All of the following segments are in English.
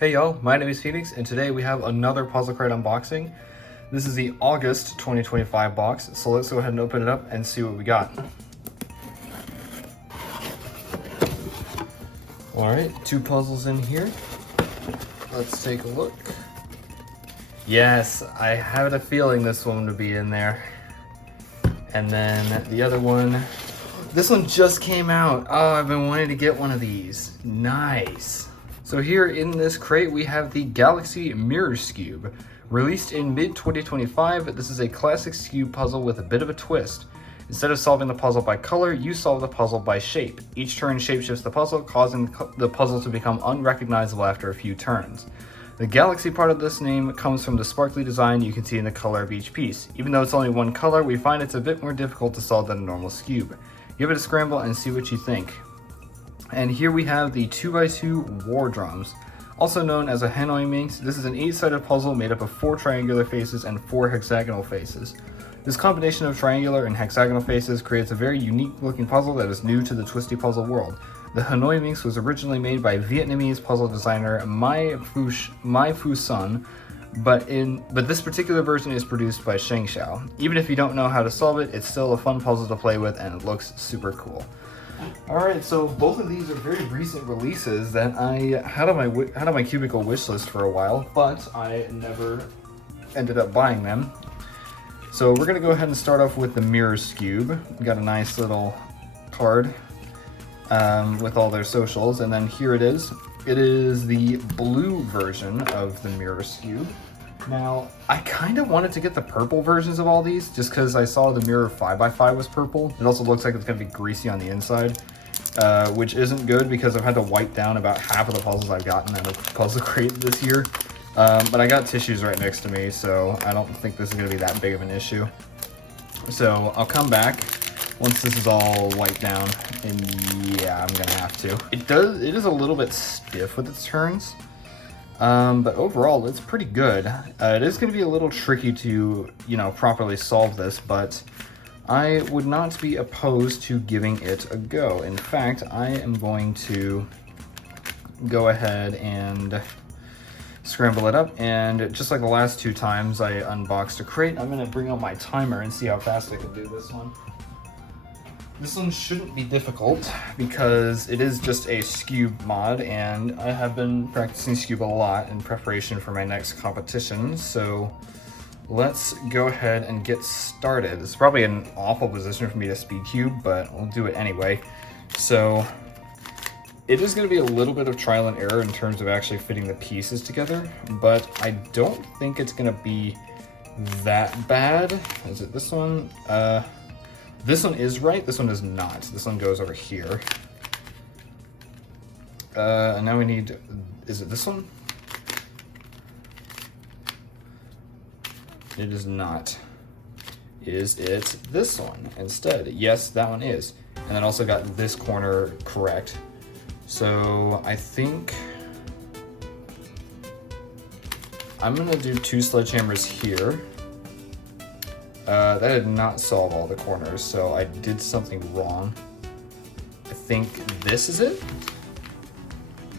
Hey y'all, my name is Phoenix, and today we have another Puzzlcrate unboxing. This is the August 2025 box, so let's go ahead and open it up and see what we got. Alright, 2 puzzles in here. Let's take a look. Yes, I had a feeling this one would be in there. And then the other one, this one just came out. Oh, I've been wanting to get one of these. Nice. So here in this crate, we have the Galaxy Mirror Cube. Released in mid-2025, this is a classic cube puzzle with a bit of a twist. Instead of solving the puzzle by color, you solve the puzzle by shape. Each turn shapeshifts the puzzle, causing the puzzle to become unrecognizable after a few turns. The Galaxy part of this name comes from the sparkly design you can see in the color of each piece. Even though it's only one color, we find it's a bit more difficult to solve than a normal cube. Give it a scramble and see what you think. And here we have the 2x2 War Drums. Also known as a Hanoi Minx, this is an 8-sided puzzle made up of 4 triangular faces and 4 hexagonal faces. This combination of triangular and hexagonal faces creates a very unique looking puzzle that is new to the twisty puzzle world. The Hanoi Minx was originally made by Vietnamese puzzle designer Mai Phu Son, but this particular version is produced by Sheng Xiao. Even if you don't know how to solve it, it's still a fun puzzle to play with and it looks super cool. Alright, so both of these are very recent releases that I had on my cubicle wish list for a while, but I never ended up buying them. So we're going to go ahead and start off with the Mirror Cube. We got a nice little card with all their socials, and then here it is. It is the blue version of the Mirror Cube. Now, I kind of wanted to get the purple versions of all these, just because I saw the Mirror 5x5 was purple. It also looks like it's going to be greasy on the inside, which isn't good because I've had to wipe down about half of the puzzles I've gotten out of Puzzlcrate this year. But I got tissues right next to me, so I don't think this is going to be that big of an issue. So I'll come back once this is all wiped down, and yeah, I'm going to have to. It is a little bit stiff with its turns. But overall, it's pretty good. It is going to be a little tricky to, properly solve this, but I would not be opposed to giving it a go. In fact, I am going to go ahead and scramble it up, and just like the last 2 times I unboxed a crate, I'm going to bring out my timer and see how fast I can do this one. This one shouldn't be difficult because it is just a Skewb mod, and I have been practicing Skewb a lot in preparation for my next competition, so let's go ahead and get started. This is probably an awful position for me to speed cube, but I'll do it anyway. So it is going to be a little bit of trial and error in terms of actually fitting the pieces together, but I don't think it's going to be that bad. Is it this one? This one is right, this one is not. This one goes over here. And now we need, is it this one? It is not. Is it this one instead? Yes, that one is. And then also got this corner correct. So I think I'm gonna do 2 sledgehammers here. That did not solve all the corners, so I did something wrong. I think this is it?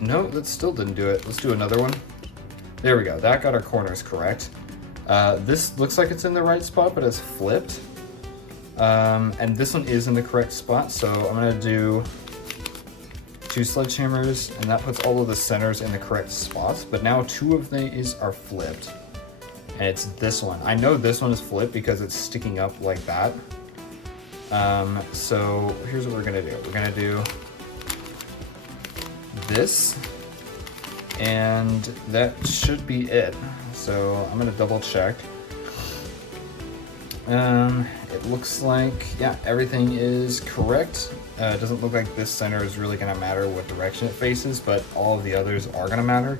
No, that still didn't do it. Let's do another one. There we go, that got our corners correct. This looks like it's in the right spot, but it's flipped. And this one is in the correct spot, so I'm gonna do 2 sledgehammers, and that puts all of the centers in the correct spots, but now 2 of these are flipped. And it's this one. I know this one is flipped because it's sticking up like that. So here's what we're gonna do. We're gonna do this, and that should be it. So I'm gonna double check. It looks like, yeah, everything is correct. It doesn't look like this center is really gonna matter what direction it faces, but all of the others are gonna matter.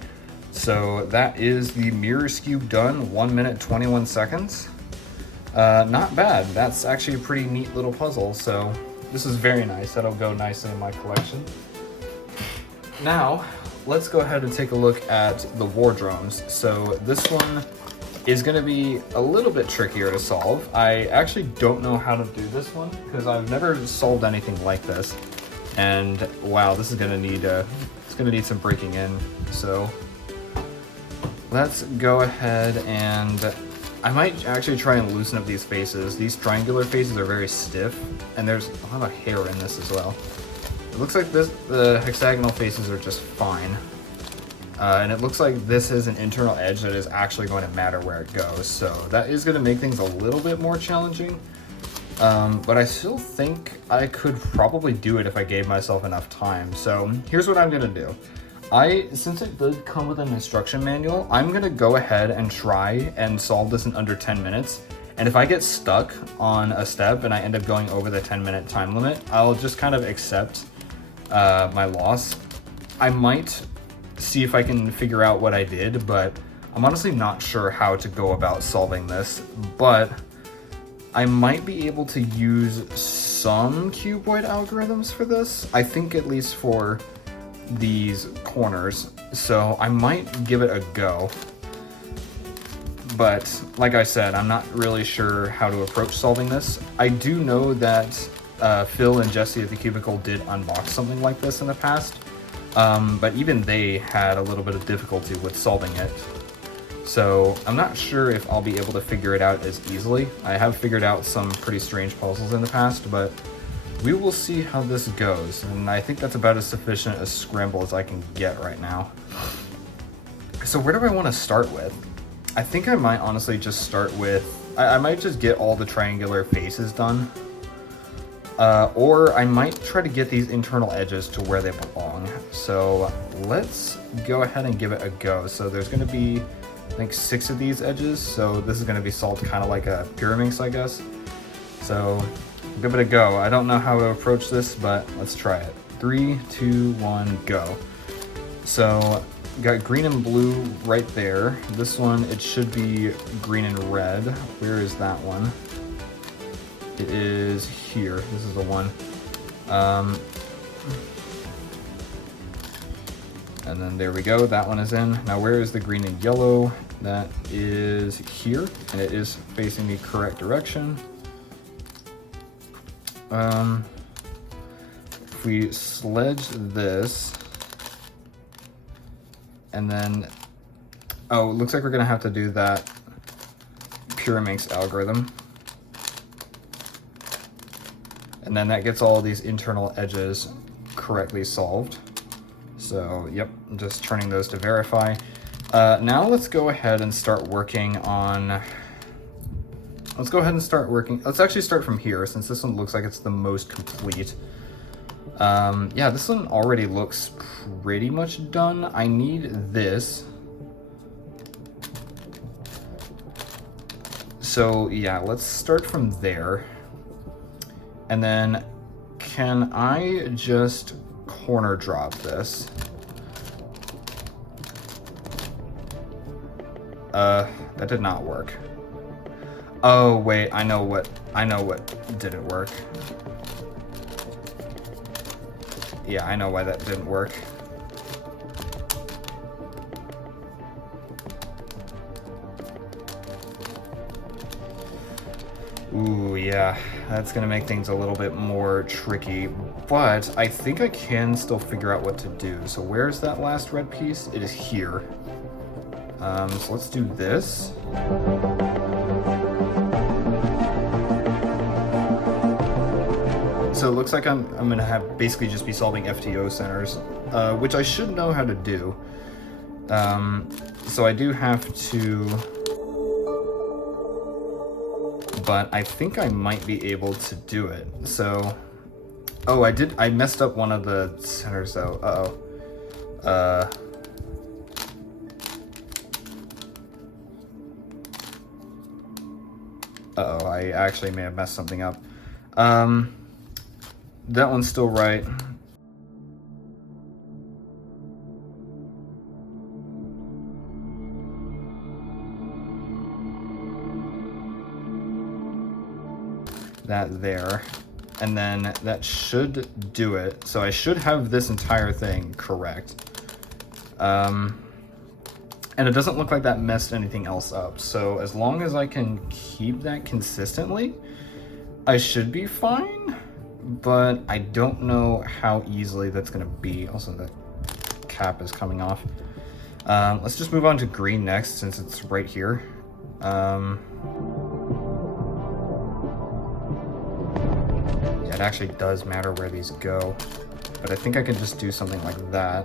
So that is the Mirror Cube done, 1 minute 21 seconds. Not bad. That's actually a pretty neat little puzzle. So this is very nice. That'll go nicely in my collection. Now let's go ahead and take a look at the War Drums. So this one is going to be a little bit trickier to solve. I actually don't know how to do this one because I've never solved anything like this. And wow, this is going to need some breaking in. So let's go ahead and I might actually try and loosen up these faces. These triangular faces are very stiff, and there's a lot of hair in this as well. It looks like the hexagonal faces are just fine. And it looks like this is an internal edge that is actually going to matter where it goes. So that is going to make things a little bit more challenging. But I still think I could probably do it if I gave myself enough time. So here's what I'm going to do. Since it did come with an instruction manual, I'm going to go ahead and try and solve this in under 10 minutes. And if I get stuck on a step and I end up going over the 10-minute time limit, I'll just kind of accept my loss. I might see if I can figure out what I did, but I'm honestly not sure how to go about solving this. But I might be able to use some cuboid algorithms for this. I think at least for these corners, so I might give it a go. But like I said, I'm not really sure how to approach solving this. I do know that Phil and Jesse at the Cubicle did unbox something like this in the past, but even they had a little bit of difficulty with solving it. So I'm not sure if I'll be able to figure it out as easily. I have figured out some pretty strange puzzles in the past, but we will see how this goes, and I think that's about as sufficient a scramble as I can get right now. So where do I want to start with? I think I might honestly just start with, I might just get all the triangular faces done. Or I might try to get these internal edges to where they belong. So let's go ahead and give it a go. So there's going to be, I think, 6 of these edges. So this is going to be solved kind of like a Pyraminx, I guess. So give it a go. I don't know how to approach this, but let's try it. 3, 2, 1, go. So got green and blue right there. This one, it should be green and red. Where is that one? It is here. This is the one. And then there we go. That one is in. Now where is the green and yellow? That is here, and it is facing the correct direction. If we sledge this, and then, oh, it looks like we're gonna have to do that Pyraminx algorithm. And then that gets all these internal edges correctly solved. So, yep, just turning those to verify. Now let's go ahead and start working on, let's actually start from here, since this one looks like it's the most complete. Yeah, this one already looks pretty much done. I need this. So yeah, let's start from there. And then can I just corner drop this? That did not work. Oh wait, I know what didn't work. Yeah, I know why that didn't work. Ooh, yeah, that's gonna make things a little bit more tricky, but I think I can still figure out what to do. So where's that last red piece? It is here. So let's do this. So it looks like I'm gonna have basically just be solving FTO centers, which I should know how to do. So I do have to, but I think I might be able to do it. So, oh, I messed up one of the centers though. Uh-oh. Uh-oh, I actually may have messed something up. That one's still right. That there. And then that should do it. So I should have this entire thing correct. And it doesn't look like that messed anything else up. So as long as I can keep that consistently, I should be fine. But I don't know how easily that's gonna be. Also, the cap is coming off. Let's just move on to green next, since it's right here. Yeah, it actually does matter where these go, but I think I can just do something like that.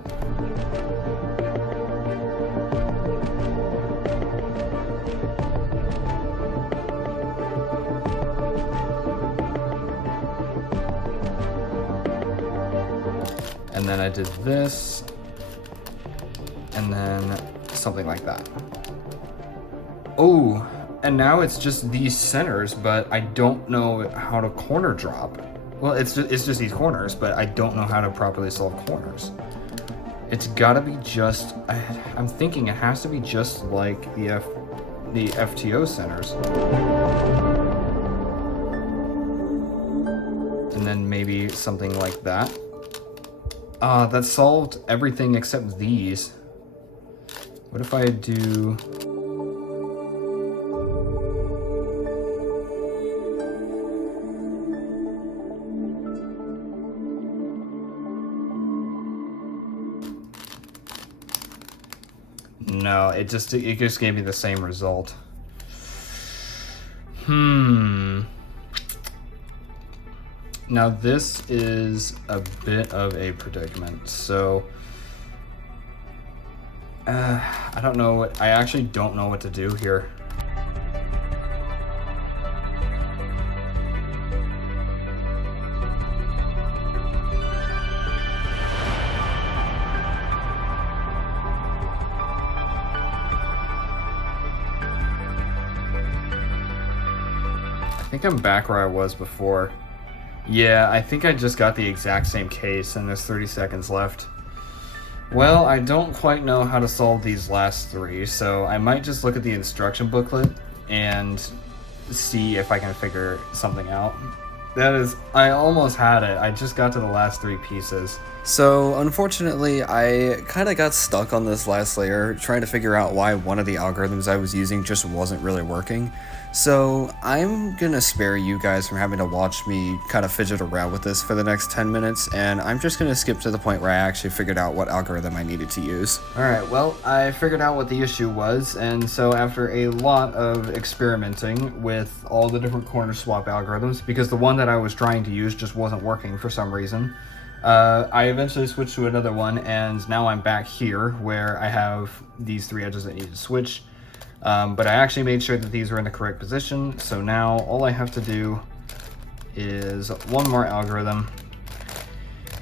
And then I did this, and then something like that. Oh, and now it's just these centers, but I don't know how to corner drop. Well, it's just these corners, but I don't know how to properly solve corners. It's gotta be just, I'm thinking it has to be just like the FTO centers. And then maybe something like that. That solved everything except these. What if I do... No, it just gave me the same result. Now this is a bit of a predicament, so I don't know what, I actually don't know what to do here. I think I'm back where I was before. Yeah, I think I just got the exact same case and there's 30 seconds left. Well, I don't quite know how to solve these last three, so I might just look at the instruction booklet and see if I can figure something out. That is, I almost had it. I just got to the last three pieces. So, unfortunately, I kind of got stuck on this last layer, trying to figure out why one of the algorithms I was using just wasn't really working. So, I'm gonna spare you guys from having to watch me kind of fidget around with this for the next 10 minutes, and I'm just gonna skip to the point where I actually figured out what algorithm I needed to use. Alright, well, I figured out what the issue was, and so after a lot of experimenting with all the different corner swap algorithms, because the one that I was trying to use just wasn't working for some reason, I eventually switched to another one, and now I'm back here where I have these three edges that need to switch. But I actually made sure that these were in the correct position, so now all I have to do is one more algorithm.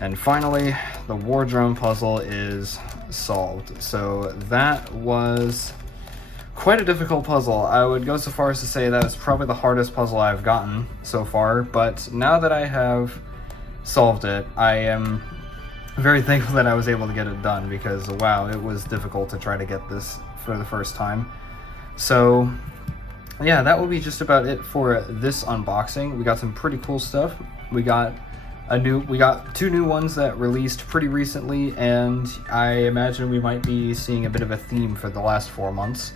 And finally, the war drum puzzle is solved. So that was quite a difficult puzzle. I would go so far as to say that it's probably the hardest puzzle I've gotten so far, but now that I have solved it, I am very thankful that I was able to get it done, because wow, it was difficult to try to get this for the first time. So yeah, that will be just about it for this unboxing. We got some pretty cool stuff. We got two new ones that released pretty recently, and I imagine we might be seeing a bit of a theme for the last 4 months.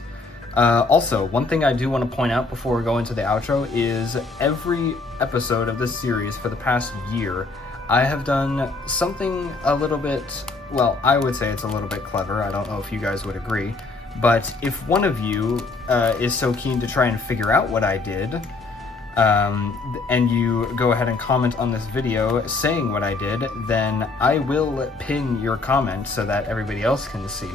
Also, one thing I do want to point out before we go into the outro is every episode of this series for the past year, I have done something a little bit, well, I would say it's a little bit clever. I don't know if you guys would agree. But if one of you is so keen to try and figure out what I did, and you go ahead and comment on this video saying what I did, then I will pin your comment so that everybody else can see.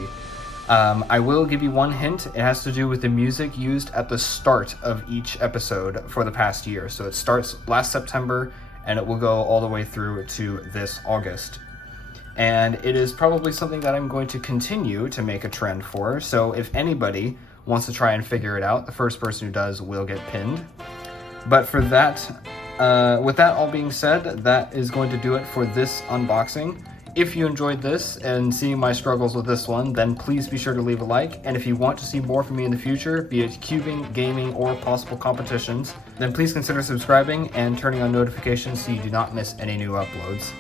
I will give you one hint. It has to do with the music used at the start of each episode for the past year. So it starts last September and it will go all the way through to this August. And it is probably something that I'm going to continue to make a trend for. So if anybody wants to try and figure it out, the first person who does will get pinned. But for that, with that all being said, that is going to do it for this unboxing. If you enjoyed this and seeing my struggles with this one, then please be sure to leave a like. And if you want to see more from me in the future, be it cubing, gaming, or possible competitions, then please consider subscribing and turning on notifications so you do not miss any new uploads.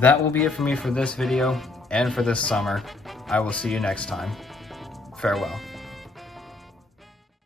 That will be it for me for this video and for this summer. I will see you next time. Farewell.